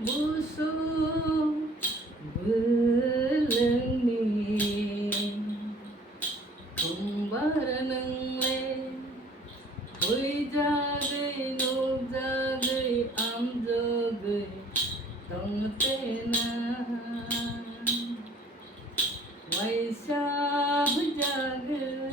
बुसु बुलंनि kembar nंले फैजागै नुजागै आमजोगै दंतेना वायसा जागै